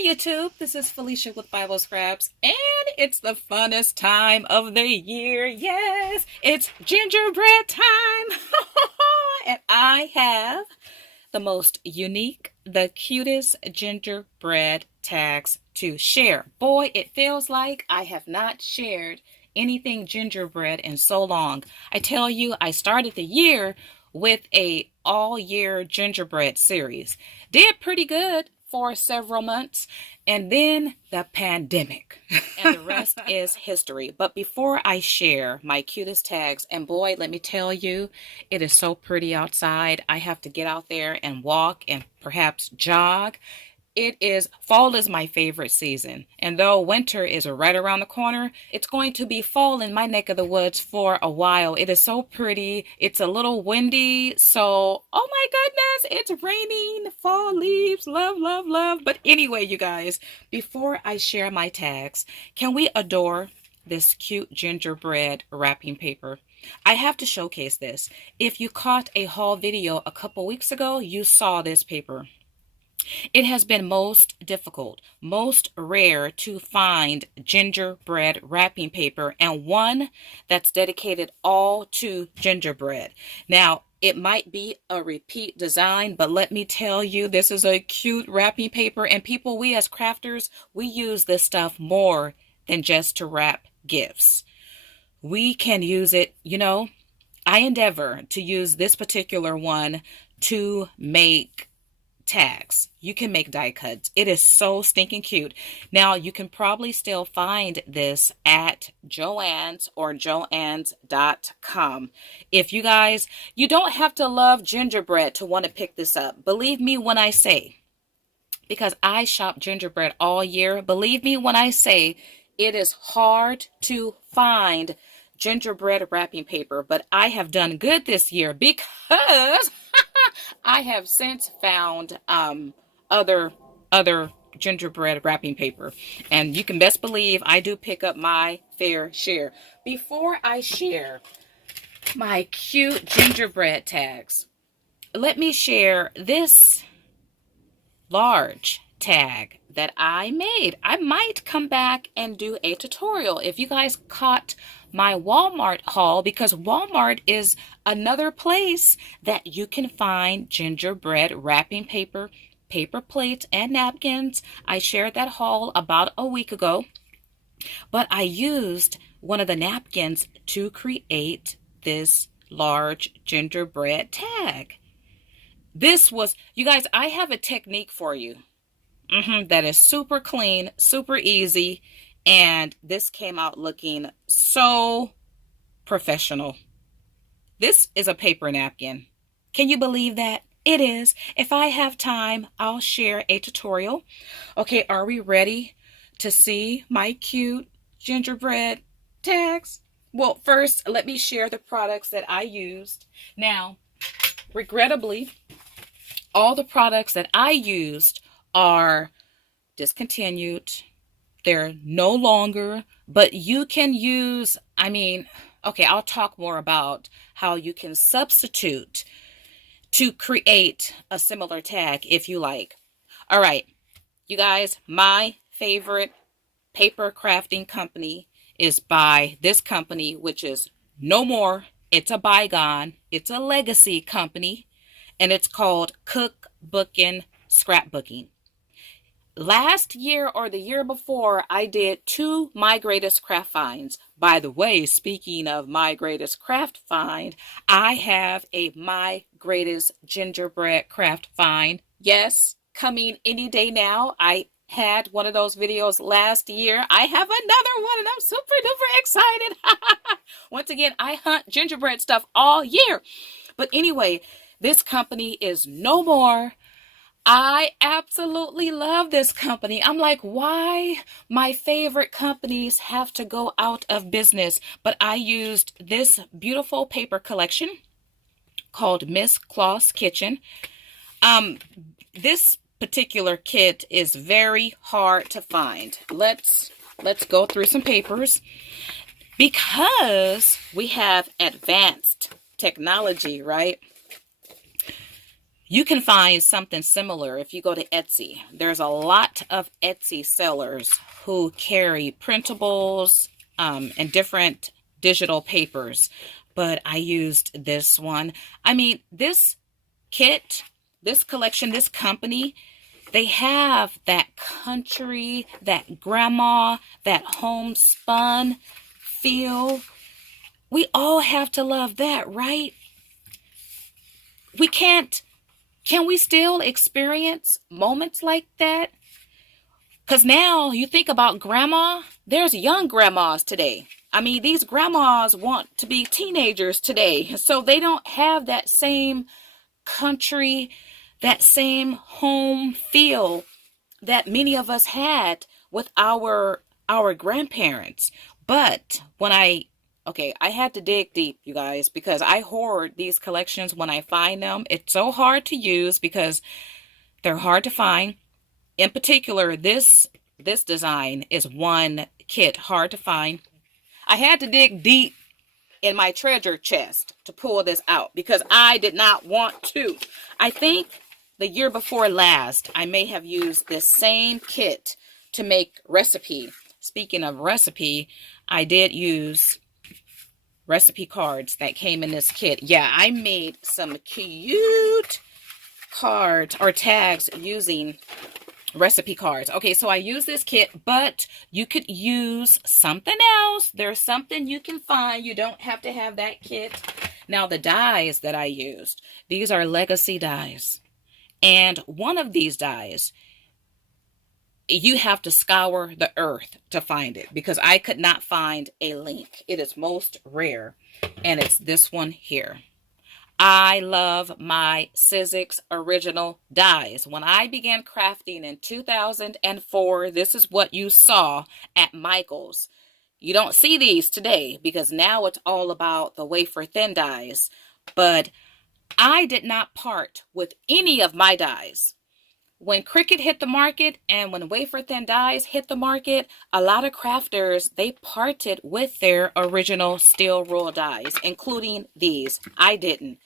YouTube. This is Felicia with Bible Scraps, and it's the funnest time of the year. Yes, it's gingerbread time. And I have the most unique, the cutest gingerbread tags to share. Boy, it feels like I have not shared anything gingerbread in so long. I tell you, I started the year with a all year gingerbread series. Did pretty good for several months, and then the pandemic. And the rest is history. But before I share my cutest tags, and boy, let me tell you, it is so pretty outside. I have to get out there and walk and perhaps jog. Fall is my favorite season. And though winter is right around the corner, it's going to be fall in my neck of the woods for a while. It is so pretty. It's a little windy. So, oh my goodness, it's raining. Fall leaves. Love, love, love. But anyway, you guys, before I share my tags, can we adore this cute gingerbread wrapping paper? I have to showcase this. If you caught a haul video a couple weeks ago, you saw this paper. It has been most difficult, most rare to find gingerbread wrapping paper, and one that's dedicated all to gingerbread. Now, it might be a repeat design, but let me tell you, this is a cute wrapping paper, and people, we as crafters, we use this stuff more than just to wrap gifts. We can use it, I endeavor to use this particular one to make tags. You can make die cuts. It is so stinking cute. Now, you can probably still find this at Joann's or joanns.com. If you guys, you don't have to love gingerbread to want to pick this up. Believe me when I say, because I shop gingerbread all year, believe me when I say it is hard to find gingerbread wrapping paper, but I have done good this year because I have since found other gingerbread wrapping paper, and you can best believe I do pick up my fair share. Before I share my cute gingerbread tags, let me share this large tag that I made. I might come back and do a tutorial if you guys caught my Walmart haul, because Walmart is another place that you can find gingerbread wrapping paper, paper plates, and napkins. I shared that haul about a week ago, but I used one of the napkins to create this large gingerbread tag. You guys, I have a technique for you that is super clean, super easy, and this came out looking so professional. This is a paper napkin. Can you believe that? It is. If I have time, I'll share a tutorial. Okay, are we ready to see my cute gingerbread tags? Well, first, let me share the products that I used. Now, regrettably, all the products that I used are discontinued. They're no longer, but you can use, I'll talk more about how you can substitute to create a similar tag if you like. All right, you guys, my favorite paper crafting company is by this company, which is no more. It's a bygone. It's a legacy company, and it's called Cookbookin' Scrapbooking. Last year or the year before, I did 2 My Greatest Craft Finds. By the way, speaking of My Greatest Craft Find, I have a My Greatest Gingerbread Craft Find. Yes, coming any day now. I had one of those videos last year. I have another one, and I'm super duper excited. Once again, I hunt gingerbread stuff all year. But anyway, this company is no more. I absolutely love this company. I'm like, why my favorite companies have to go out of business? But I used this beautiful paper collection called Miss Claus Kitchen. This particular kit is very hard to find. Let's go through some papers, because we have advanced technology, right? You can find something similar if you go to Etsy. There's a lot of Etsy sellers who carry printables and different digital papers, but I used this one. I mean, this kit, this collection, this company, they have that country, that grandma, that homespun feel. We all have to love that, right? We can't. Can we still experience moments like that? Because now you think about grandma, there's young grandmas today. I mean, these grandmas want to be teenagers today. So they don't have that same country, that same home feel that many of us had with our grandparents. But when I had to dig deep, you guys, because I hoard these collections when I find them. It's so hard to use because they're hard to find. In particular, this design is one kit hard to find. I had to dig deep in my treasure chest to pull this out because I did not want to. I think the year before last, I may have used this same kit to make recipe. Speaking of recipe, I did use recipe cards that came in this kit. Yeah, I made some cute cards or tags using recipe cards. Okay, so I use this kit, but you could use something else. There's something you can find. You don't have to have that kit. Now, the dies that I used, these are legacy dies. And one of these dies, you have to scour the earth to find it because I could not find a link. It is most rare, and it's this one here. I love my Sizzix original dies. When I began crafting in 2004, this is what you saw at Michael's. You don't see these today because now it's all about the wafer thin dies. But I did not part with any of my dies. When Cricut hit the market and when wafer thin dies hit the market, a lot of crafters, they parted with their original steel rule dies, including these. I didn't.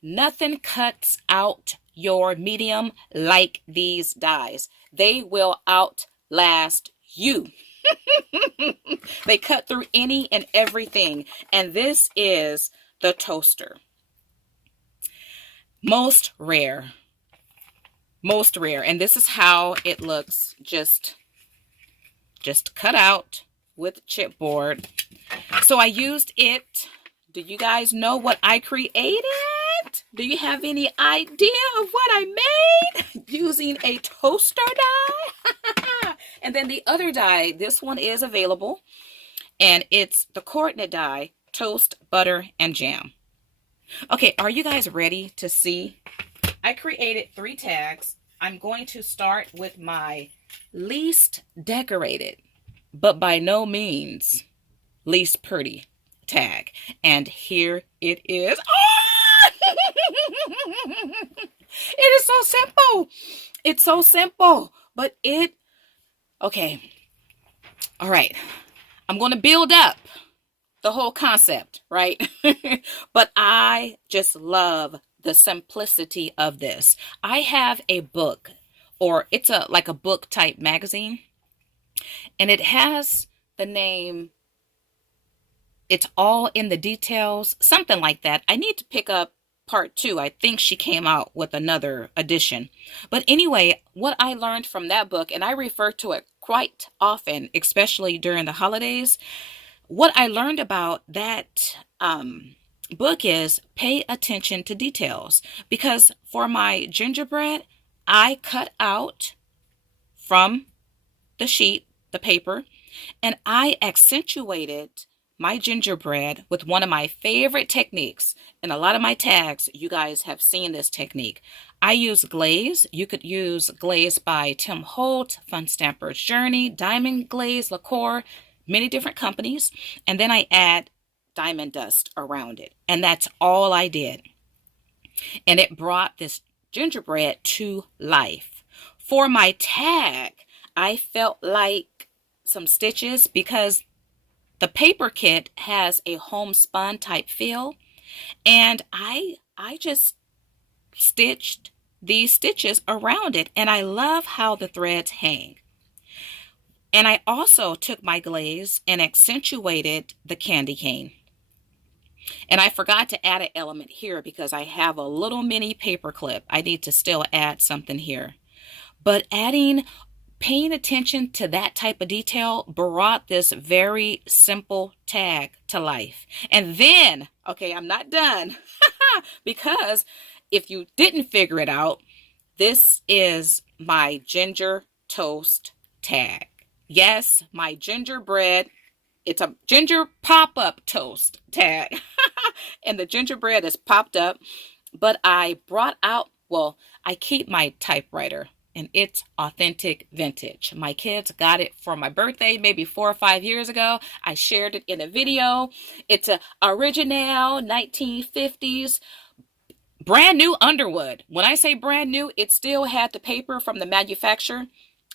Nothing cuts out your medium like these dies. They will outlast you. They cut through any and everything. And this is the toaster. Most rare. Most rare. And this is how it looks. Just cut out with chipboard. So I used it. Do you guys know what I created? Do you have any idea of what I made? Using a toaster die. And then the other die, this one is available. And it's the coordinate die, toast, butter, and jam. Okay, are you guys ready to see? I created 3 tags. I'm going to start with my least decorated, but by no means least pretty tag. And here it is. Oh! It is so simple. It's so simple, but okay. All right. I'm going to build up the whole concept, right? But I just love the simplicity of this. I have a book, or it's like a book type magazine, and it has the name It's All in the Details, something like that. I need to pick up part 2. I think she came out with another edition. But anyway, what I learned from that book, and I refer to it quite often, especially during the holidays, what I learned about that book is pay attention to details. Because for my gingerbread, I cut out from the sheet, the paper, and I accentuated my gingerbread with one of my favorite techniques. And a lot of my tags, you guys have seen this technique. I use glaze. You could use glaze by Tim Holt, Fun Stamper's Journey, Diamond Glaze, Lacquer, many different companies. And then I add diamond dust around it. And that's all I did. And it brought this gingerbread to life. For my tag, I felt like some stitches because the paper kit has a homespun type feel, and I just stitched these stitches around it, and I love how the threads hang. And I also took my glaze and accentuated the candy cane. And I forgot to add an element here because I have a little mini paper clip. I need to still add something here. But paying attention to that type of detail brought this very simple tag to life. And then, okay, I'm not done because if you didn't figure it out, this is my ginger toast tag. Yes, my gingerbread. It's a ginger pop-up toast tag. And the gingerbread is popped up. But I brought out, well, I keep my typewriter. And it's authentic vintage. My kids got it for my birthday maybe 4 or 5 years ago. I shared it in a video. It's a original 1950s brand new Underwood. When I say brand new, it still had the paper from the manufacturer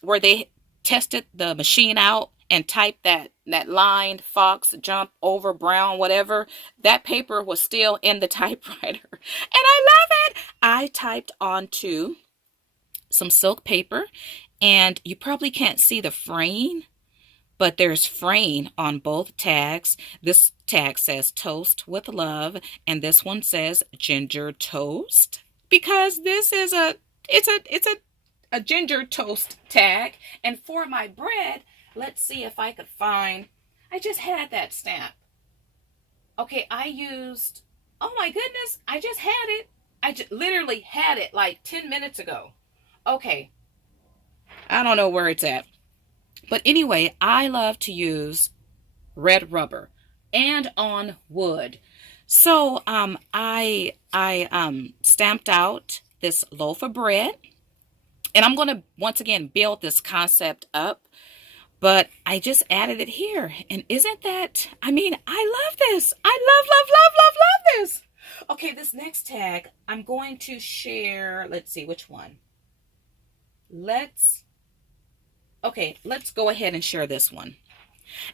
where they tested the machine out and typed that line, fox, jump, over, brown, whatever. That paper was still in the typewriter. And I love it. I typed onto some silk paper, and you probably can't see the fraying, but there's fraying on both tags. This tag says toast with love, and this one says ginger toast, because this is it's a ginger toast tag. And for my bread, let's see if I could find, I just had that stamp. Okay, I used, oh my goodness, I just had it. I just literally had it like 10 minutes ago. Okay, I don't know where it's at. But anyway, I love to use red rubber and on wood. So I stamped out this loaf of bread. And I'm going to, once again, build this concept up. But I just added it here. And isn't that, I mean, I love this. I love this. Okay, this next tag, I'm going to share, let's see, which one? Let's go ahead and share this one.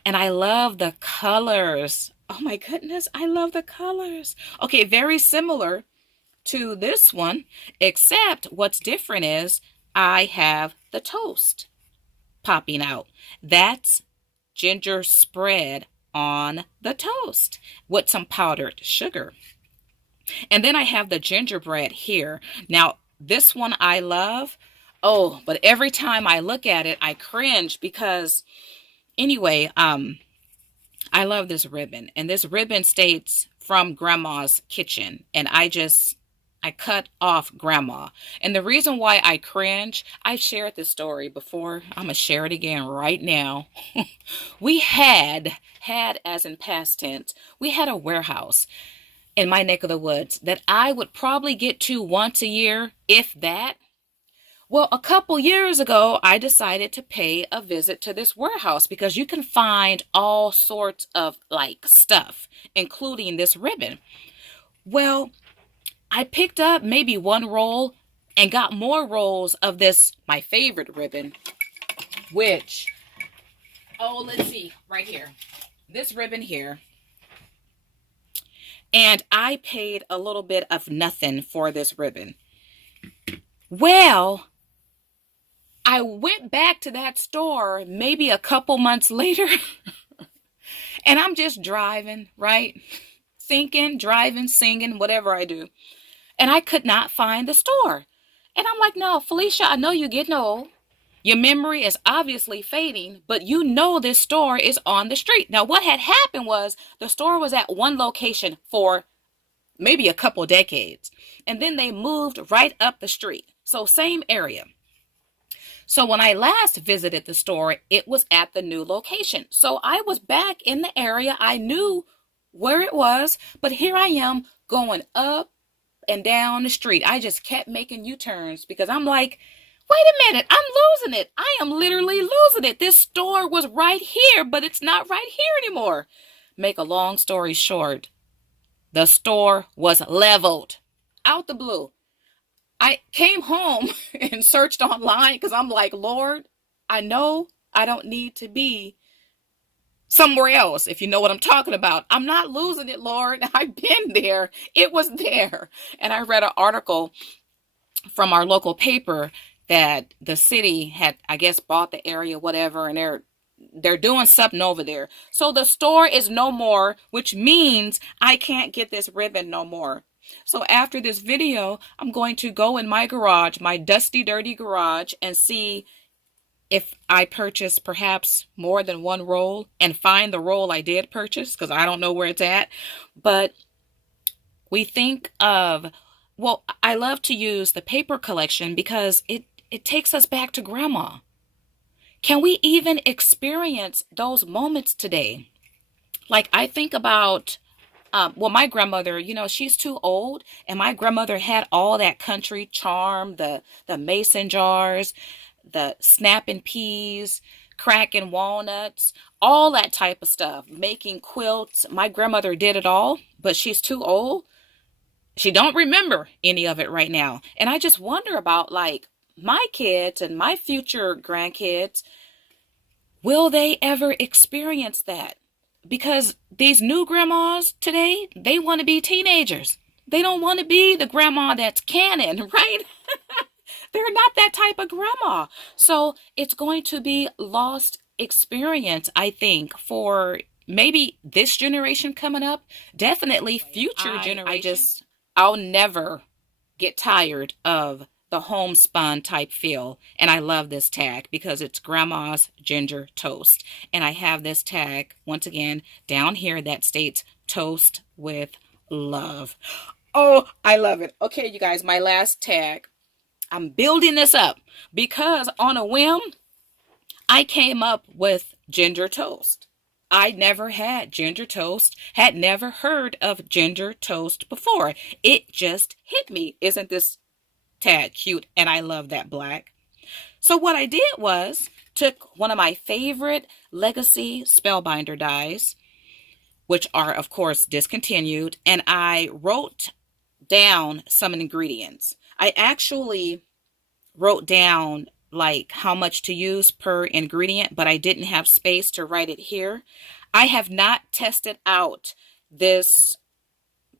And I love the colors. Oh my goodness, I love the colors. Okay, very similar to this one, except what's different is I have the toast popping out. That's ginger spread on the toast with some powdered sugar. And then I have the gingerbread here. Now, this one I love. Oh, but every time I look at it, I cringe because, anyway, I love this ribbon. And this ribbon states from Grandma's kitchen. And I cut off Grandma. And the reason why I cringe, I've shared this story before. I'm going to share it again right now. We had as in past tense, we had a warehouse in my neck of the woods that I would probably get to once a year, if that. Well, a couple years ago, I decided to pay a visit to this warehouse because you can find all sorts of like stuff, including this ribbon. Well, I picked up maybe one roll and got more rolls of this, my favorite ribbon, which, oh, let's see, right here. This ribbon here. And I paid a little bit of nothing for this ribbon. Well, I went back to that store maybe a couple months later and I'm just driving, right? Thinking, driving, singing, whatever I do. And I could not find the store. And I'm like, no, Felicia, I know you're getting old. Your memory is obviously fading, but you know this store is on the street. Now, what had happened was the store was at one location for maybe a couple decades. And then they moved right up the street. So same area. So when I last visited the store, it was at the new location. So I was back in the area. I knew where it was, but here I am going up and down the street. I just kept making U-turns because I'm like, wait a minute, I'm losing it. I am literally losing it. This store was right here, but it's not right here anymore. Make a long story short, the store was leveled out the blue. I came home and searched online because I'm like, Lord, I know I don't need to be somewhere else, if you know what I'm talking about. I'm not losing it, Lord. I've been there. It was there. And I read an article from our local paper that the city had, I guess, bought the area, whatever, and they're doing something over there. So the store is no more, which means I can't get this ribbon no more. So after this video, I'm going to go in my garage, my dusty, dirty garage, and see if I purchase perhaps more than one roll and find the roll I did purchase, because I don't know where it's at. But we think of, well, I love to use the paper collection because it takes us back to grandma. Can we even experience those moments today? Like, I think about, well, my grandmother, she's too old, and my grandmother had all that country charm, the mason jars, the snapping peas, cracking walnuts, all that type of stuff, making quilts. My grandmother did it all, but she's too old. She don't remember any of it right now. And I just wonder about, like, my kids and my future grandkids, will they ever experience that? Because these new grandmas today, they want to be teenagers. They don't want to be the grandma that's canon, right? They're not that type of grandma. So it's going to be lost experience, I think, for maybe this generation coming up. Definitely future generations. I'll never get tired of the homespun type feel. And I love this tag because it's grandma's ginger toast. And I have this tag, once again, down here that states toast with love. Oh, I love it. Okay, you guys, my last tag. I'm building this up because on a whim, I came up with ginger toast. I never had ginger toast, had never heard of ginger toast before. It just hit me. Isn't this tag cute? And I love that black. So what I did was took one of my favorite legacy spellbinder dies, which are of course discontinued, and I wrote down some ingredients. I actually wrote down like how much to use per ingredient, but I didn't have space to write it here. I have not tested out this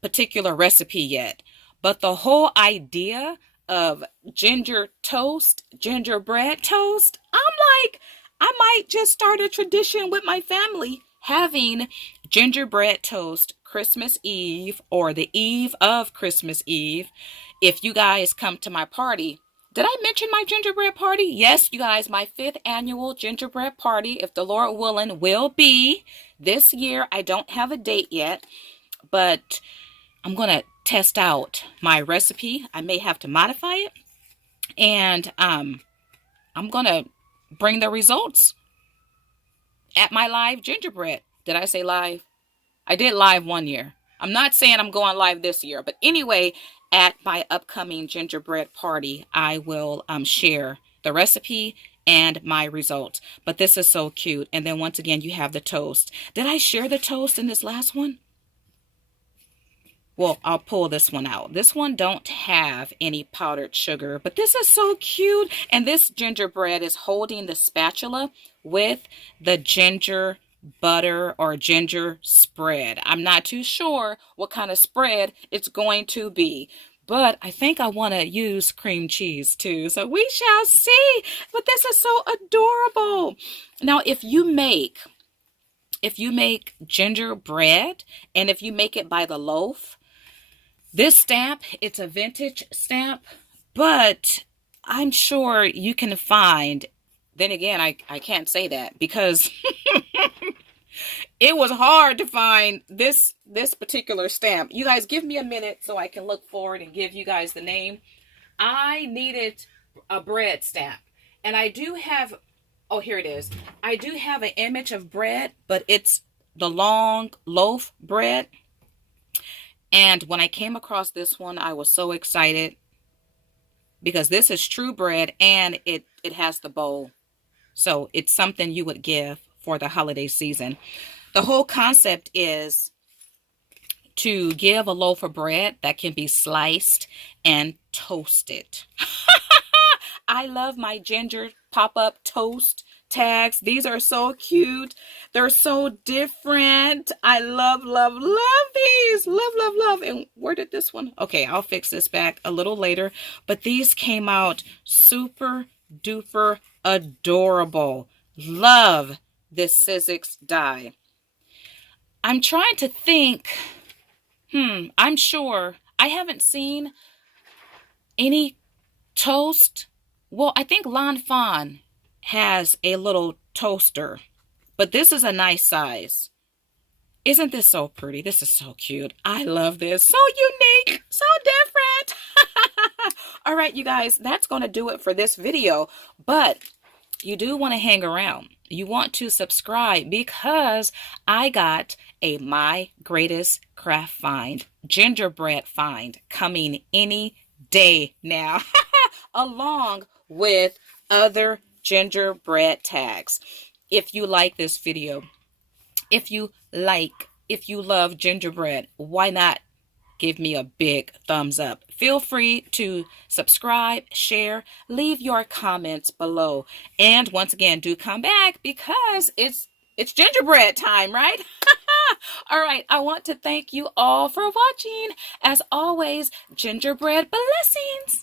particular recipe yet, but the whole idea of ginger toast, gingerbread toast, I'm like, I might just start a tradition with my family having gingerbread toast Christmas Eve or the eve of Christmas Eve. If you guys come to my party, did I mention my gingerbread party? Yes, you guys, my 5th annual gingerbread party, if the Lord willing, will be this year. I don't have a date yet, but I'm going to test out my recipe. I may have to modify it, and I'm going to bring the results at my live gingerbread. Did I say live? I did live one year. I'm not saying I'm going live this year, but anyway, at my upcoming gingerbread party, I will share the recipe and my results. But this is so cute. And then once again, you have the toast. Did I share the toast in this last one? Well, I'll pull this one out. This one don't have any powdered sugar, but this is so cute. And this gingerbread is holding the spatula with the ginger butter or ginger spread. I'm not too sure what kind of spread it's going to be, but I think I want to use cream cheese too. So we shall see. But this is so adorable. Now, if you make gingerbread and if you make it by the loaf, this stamp, it's a vintage stamp, but I'm sure you can find, then again, I can't say that because it was hard to find this particular stamp. You guys give me a minute so I can look forward and give you guys the name. I needed a bread stamp, and I do have, oh, here it is. I do have an image of bread, but it's the long loaf bread. And when I came across this one, I was so excited because this is true bread and it has the bowl. So it's something you would give for the holiday season. The whole concept is to give a loaf of bread that can be sliced and toasted. I love my ginger pop-up toast tags. These are so cute. They're so different. I love, love, love these. Love, love, love. And where did this one? Okay, I'll fix this back a little later. But these came out super duper adorable. Love this Sizzix die. I'm trying to think. I'm sure I haven't seen any toast. Well, I think Lan Fan has a little toaster, but this is a nice size. Isn't this so pretty? This is so cute. I love this. So unique, so different. All right, you guys, that's going to do it for this video, but you do want to hang around. You want to subscribe because I got a My Greatest Craft Find, gingerbread find coming any day now, along with other gingerbread tags. If you like this video, if you love gingerbread, why not give me a big thumbs up? Feel free to subscribe, share, leave your comments below. And once again, do come back because it's gingerbread time, right? All right, I want to thank you all for watching. As always, gingerbread blessings.